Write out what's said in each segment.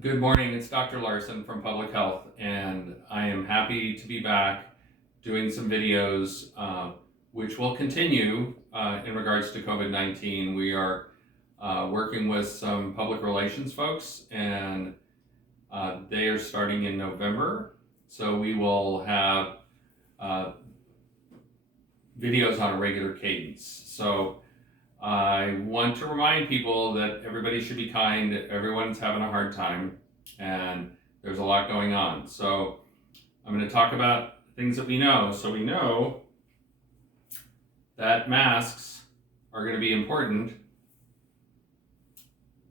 Good morning, it's Dr. Larson from Public Health, and I am happy to be back doing some videos which will continue in regards to COVID-19. We are working with some public relations folks, and they are starting in November. So we will have videos on a regular cadence. So I want to remind people that everybody should be kind. Everyone's having a hard time, and there's a lot going on. So I'm going to talk about things that we know. So we know that masks are going to be important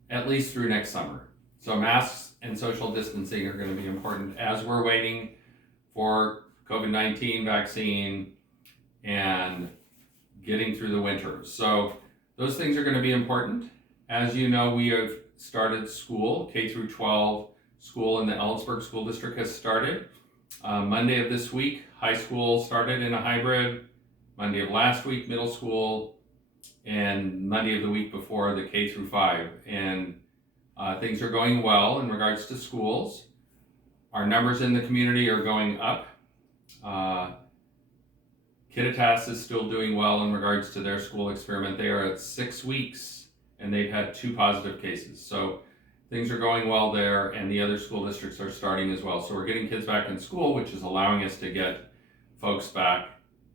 at least through next summer. So masks and social distancing are going to be important as we're waiting for COVID-19 vaccine and getting through the winter. So those things are going to be important. As you know, we have started school, K through 12 school in the Ellensburg School District has started. Monday of this week, high school started in a hybrid. Monday of last week, middle school, and Monday of the week before, the K through 5. And things are going well in regards to schools. Our numbers in the community are going up. Kittitas is still doing well in regards to their school experiment. They are at 6 weeks and they've had 2 positive cases. So things are going well there, and the other school districts are starting as well. So we're getting kids back in school, which is allowing us to get folks back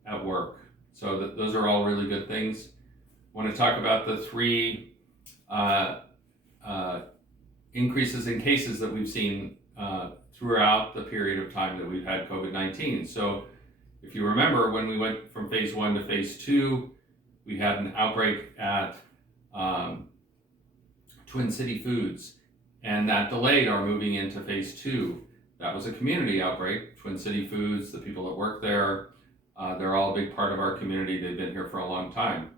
at work. So those are all really good things. I want to talk about the 3 increases in cases that we've seen throughout the period of time that we've had COVID-19. So if you remember, when we went from phase 1 to phase 2, we had an outbreak at Twin City Foods, and that delayed our moving into phase 2. That was a community outbreak. Twin City Foods, the people that work there, they're all a big part of our community. They've been here for a long time.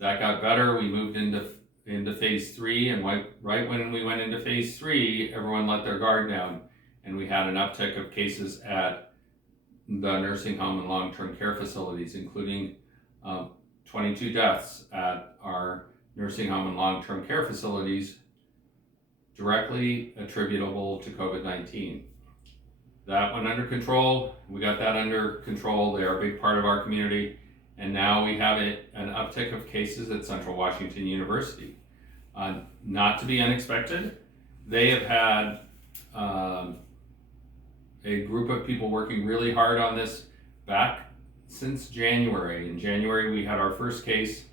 That got better. We moved into phase 3, and right when we went into phase 3, everyone let their guard down, and we had an uptick of cases at the nursing home and long-term care facilities, including 22 deaths at our nursing home and long-term care facilities directly attributable to COVID-19. That went under control. We got that under control. They are a big part of our community. And now we have an uptick of cases at Central Washington University. Not to be unexpected, they have had a group of people working really hard on this back since January. In January, we had our first case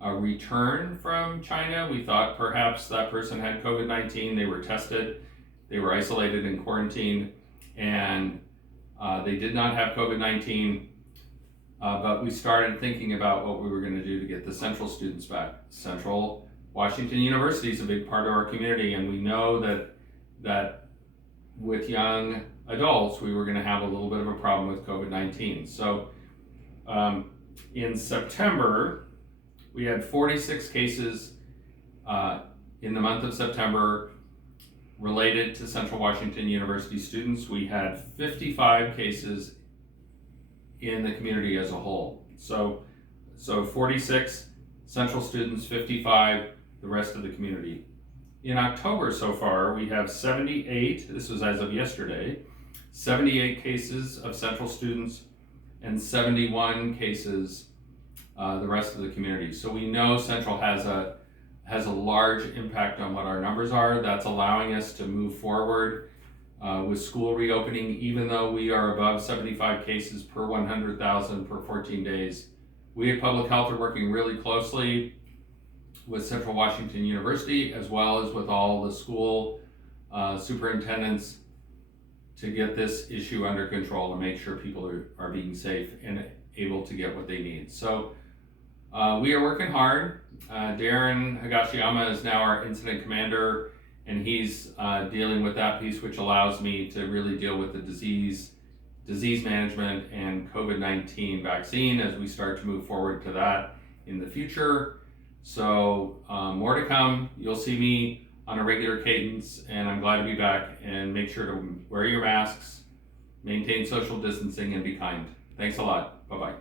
return from China. We thought perhaps that person had COVID-19. They were tested, they were isolated and quarantined, and they did not have COVID-19. But we started thinking about what we were going to do to get the Central students back. Central Washington University is a big part of our community, and we know that with young adults, we were going to have a little bit of a problem with COVID-19. So in September, we had 46 cases in the month of September related to Central Washington University students. We had 55 cases in the community as a whole. So 46 Central students, 55 the rest of the community. In October so far, we have 78, this was as of yesterday, 78 cases of Central students and 71 cases the rest of the community. So we know Central has a large impact on what our numbers are. That's allowing us to move forward with school reopening, even though we are above 75 cases per 100,000 per 14 days. We at Public Health are working really closely with Central Washington University, as well as with all the school superintendents, to get this issue under control and make sure people are being safe and able to get what they need. So we are working hard. Darren Higashiyama is now our incident commander, and he's dealing with that piece, which allows me to really deal with the disease management and COVID-19 vaccine as we start to move forward to that in the future. So more to come. You'll see me on a regular cadence, and I'm glad to be back. And make sure to wear your masks, maintain social distancing, and be kind. Thanks a lot. Bye-bye.